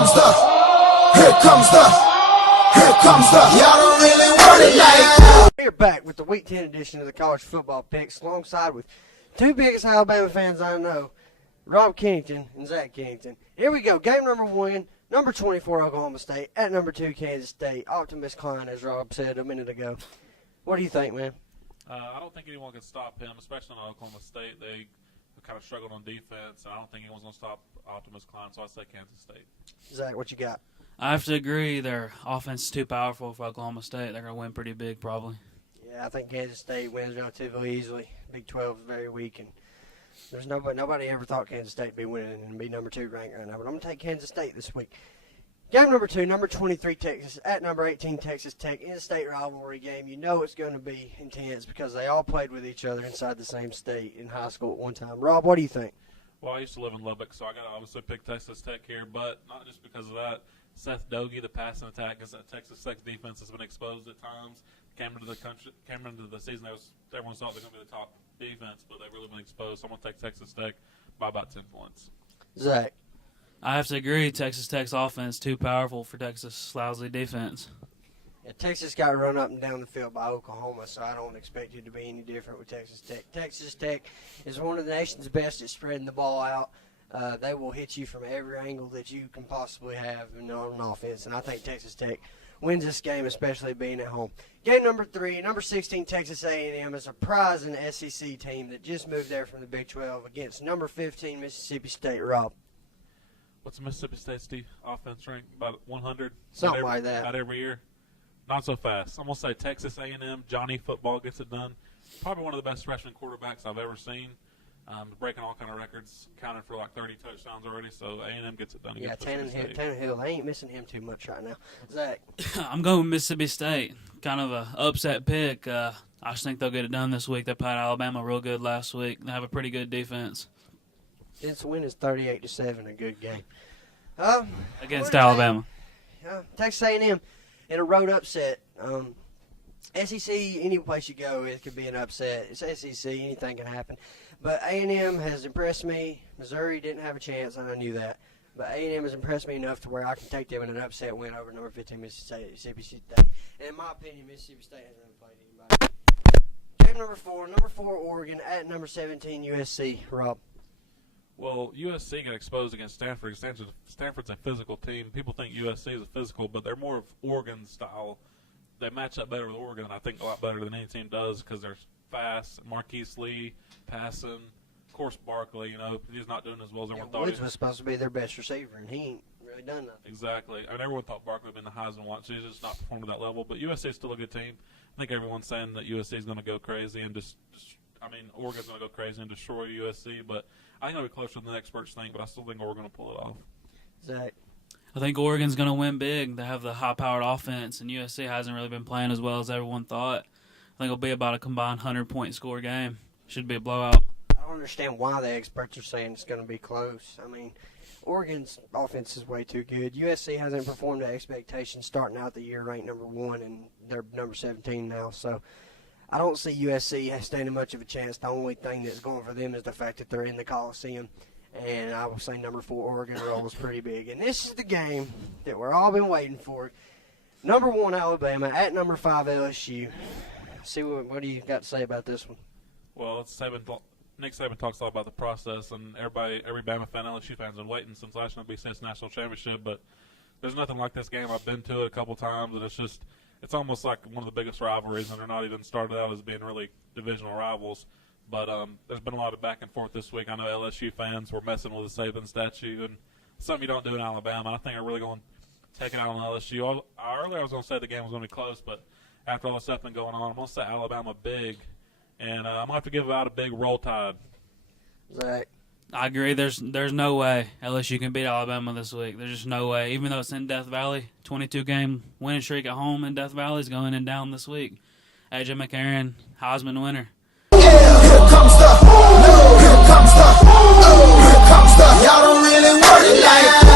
y'all don't really want it like that. We're back with the Week 10 edition of the College Football Picks, alongside with two biggest Alabama fans I know, Rob Kennington and Zach Kennington. Here we go. Game number 1, number 24 Oklahoma State at number 2 Kansas State. Optimus Klein, as Rob said a minute ago. What do you think, man? I don't think anyone can stop him, especially on Oklahoma State. They kind of struggled on defense, and I don't think anyone's going to stop Optimus Klein, so I say Kansas State. Zach, what you got? I have to agree. Their offense is too powerful for Oklahoma State. They're going to win pretty big, probably. Yeah, I think Kansas State wins relatively easily. Big 12 is very weak, and there's nobody ever thought Kansas State would be winning and be number 2 ranked right now. But I'm going to take Kansas State this week. Game number 2, number 23 Texas at number 18 Texas Tech, in a state rivalry game. You know it's going to be intense because they all played with each other inside the same state in high school at one time. Rob, what do you think? Well, I used to live in Lubbock, so I got to obviously pick Texas Tech here, but not just because of that. Seth Doege, the passing attack, because that Texas Tech defense has been exposed at times. Came into the season, everyone thought they were going to be the top defense, but they've really been exposed. So I'm going to take Texas Tech by about 10 points. Zach? I have to agree. Texas Tech's offense too powerful for Texas' lousy defense. Yeah, Texas got run up and down the field by Oklahoma, so I don't expect it to be any different with Texas Tech. Texas Tech is one of the nation's best at spreading the ball out. They will hit you from every angle that you can possibly have on offense, and I think Texas Tech wins this game, especially being at home. Game number 3, number 16 Texas A&M is a surprising SEC team that just moved there from the Big 12 against number 15 Mississippi State. Rob? What's Mississippi State's offense rank? About 100? Something like that. About every year? Not so fast. I'm going to say Texas A&M, Johnny Football gets it done. Probably one of the best freshman quarterbacks I've ever seen. Breaking all kind of records, counted for like 30 touchdowns already, so A&M gets it done. Yeah, Tannehill, they ain't missing him too much right now. Zach? I'm going with Mississippi State. Kind of a upset pick. I just think they'll get it done this week. They played Alabama real good last week. They have a pretty good defense. This win is 38-7, a good game. Against Alabama. Texas A&M in a road upset. SEC, any place you go, it could be an upset. It's SEC, anything can happen. But A&M has impressed me. Missouri didn't have a chance, and I knew that. But A&M has impressed me enough to where I can take them in an upset win over number 15 Mississippi State. And in my opinion, Mississippi State hasn't really played anybody. Game number 4, number 4 Oregon at number 17 USC. Rob? Well, USC got exposed against Stanford. Stanford's a physical team. People think USC is a physical, but they're more of Oregon style. They match up better with Oregon, I think, a lot better than any team does because they're fast. Marquise Lee, passing. Of course, Barkley, he's not doing as well as everyone thought. Woods was supposed to be their best receiver, and he ain't really done nothing. Exactly. I mean, everyone thought Barkley would have been the Heisman watch, so he's just not performed at that level. But USC is still a good team. I think everyone's saying that USC is going to go crazy and Oregon's going to go crazy and destroy USC, but I think it'll be closer than the experts think, but I still think Oregon's going to pull it off. Zach? I think Oregon's going to win big. They have the high-powered offense, and USC hasn't really been playing as well as everyone thought. I think it'll be about a combined 100-point score game. Should be a blowout. I don't understand why the experts are saying it's going to be close. I mean, Oregon's offense is way too good. USC hasn't performed to expectations starting out the year ranked number 1, and they're number 17 now. So I don't see USC standing much of a chance. The only thing that's going for them is the fact that they're in the Coliseum. And I will say number 4 Oregon rolls pretty big. And this is the game that we're all been waiting for. Number 1 Alabama at number 5 LSU. See what do you got to say about this one? Well, Nick Saban talks a lot about the process, and every Bama fan, LSU fans, have been waiting since last year BCS National Championship. But there's nothing like this game. I've been to it a couple times, and it's almost like one of the biggest rivalries, and they're not even started out as being really divisional rivals. But there's been a lot of back and forth this week. I know LSU fans were messing with the Saban statue, and something you don't do in Alabama. I think they're really going to take it out on LSU. Earlier I was going to say the game was going to be close, but after all the stuff been going on, I'm going to say Alabama big, and I'm going to have to give out a big roll tide. Zach? I agree. There's no way LSU can beat Alabama this week. There's just no way. Even though it's in Death Valley, 22-game winning streak at home in Death Valley is going in down this week. A.J. McCarron, Heisman winner. Here comes the, y'all don't really want it like